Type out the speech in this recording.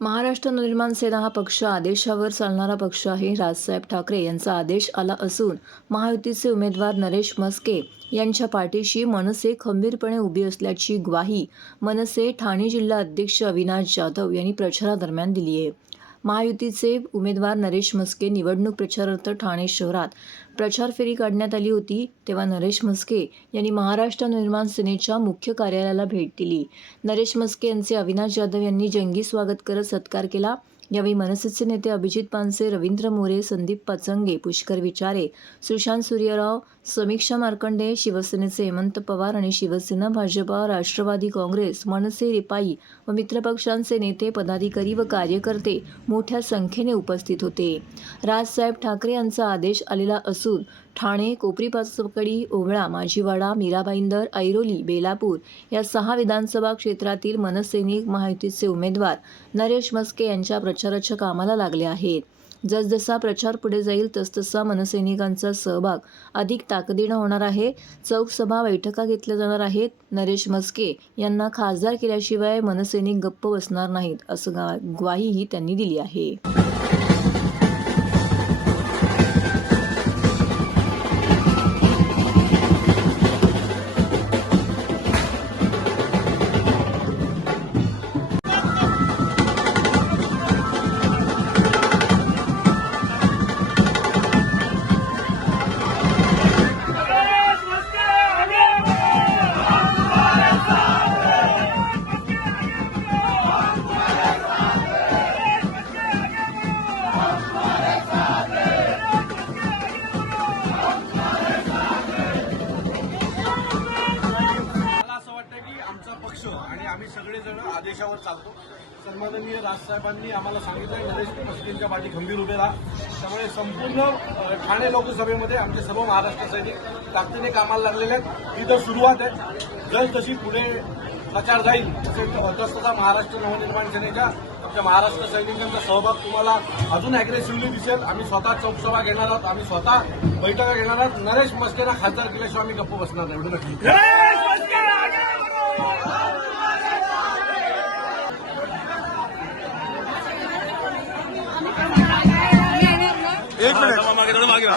महाराष्ट्र नवनिर्माण सेना हा पक्ष आदेशावर चालणारा पक्ष आहे. राजसाहेब ठाकरे यांचा आदेश आला असून महायुतीचे उमेदवार नरेश म्हस्के यांच्या पाठीशी मनसे खंबीरपणे उभी असल्याची ग्वाही मनसे ठाणे जिल्हा अध्यक्ष अविनाश जाधव यांनी प्रचारादरम्यान दिली आहे. महायुतीचे उमेदवार नरेश म्हस्के निवडणूक प्रचारार्थ ठाणे शहरात प्रचार फेरी काढण्यात आली होती. तेव्हा नरेश म्हस्के यांनी महाराष्ट्र नवनिर्माण सेनेच्या मुख्य कार्यालयाला भेट दिली. नरेश म्हस्के यांचे अविनाश जाधव यांनी जंगी स्वागत करत सत्कार केला. यावेळी मनसेचे नेते अभिजित पानसे, रवींद्र मोरे, संदीप पाचंगे, पुष्कर विचारे, सुशांत सूर्यराव, समीक्षा मार्कंडे, शिवसेनेचे हेमंत पवार आणि शिवसेना, भाजपा, राष्ट्रवादी काँग्रेस, मनसे, रिपाई व मित्रपक्षांचे नेते, पदाधिकारी व कार्यकर्ते मोठ्या संख्येने उपस्थित होते. राजसाहेब ठाकरे यांचा आदेश आलेला असून ठाणे, कोपरी-पाचपडी, ओवळा, माझीवाडा, मीराभाईंदर, ऐरोली, बेलापूर या 6 विधानसभा क्षेत्रातील मनसैनिक महायुतीचे उमेदवार नरेश म्हस्के यांच्या प्रचाराच्या कामाला लागले आहेत. जसजसा प्रचार पुढे जाईल तसतसा मनसैनिकांचा सहभाग अधिक ताकदीनं होणार आहे. चौक सभा, बैठका घेतल्या जाणार आहेत. नरेश म्हस्के यांना खासदार केल्याशिवाय मनसैनिक गप्प बसणार नाहीत, असं ग्वाहीही त्यांनी दिली आहे. पक्ष आणि आम्ही सगळेजण आदेशावर चालतो. सन्माननीय राजसाहेबांनी आम्हाला सांगितलं नरेश म्हस्केंच्या पाठी खंबीर उभे राहा. त्यामुळे संपूर्ण ठाणे लोकसभेमध्ये आमचे सर्व महाराष्ट्र सैनिक ताकदीने कामाला लागलेले आहेत. ही तर सुरुवात आहे. जसजशी पुढे प्रचार जाईल तसतसा महाराष्ट्र नवनिर्माण सेनेच्या आमच्या महाराष्ट्र सैनिकांचा सहभाग तुम्हाला अजून अग्रेसिव्हली दिसेल. आम्ही स्वतः चौकसभा घेणार आहोत, आम्ही स्वतः बैठका घेणार आहोत. नरेश म्हस्केंना खासदार केल्याशिवाय आम्ही गप्प बसणार नाही, एवढं नक्की. एक मिनिट मागे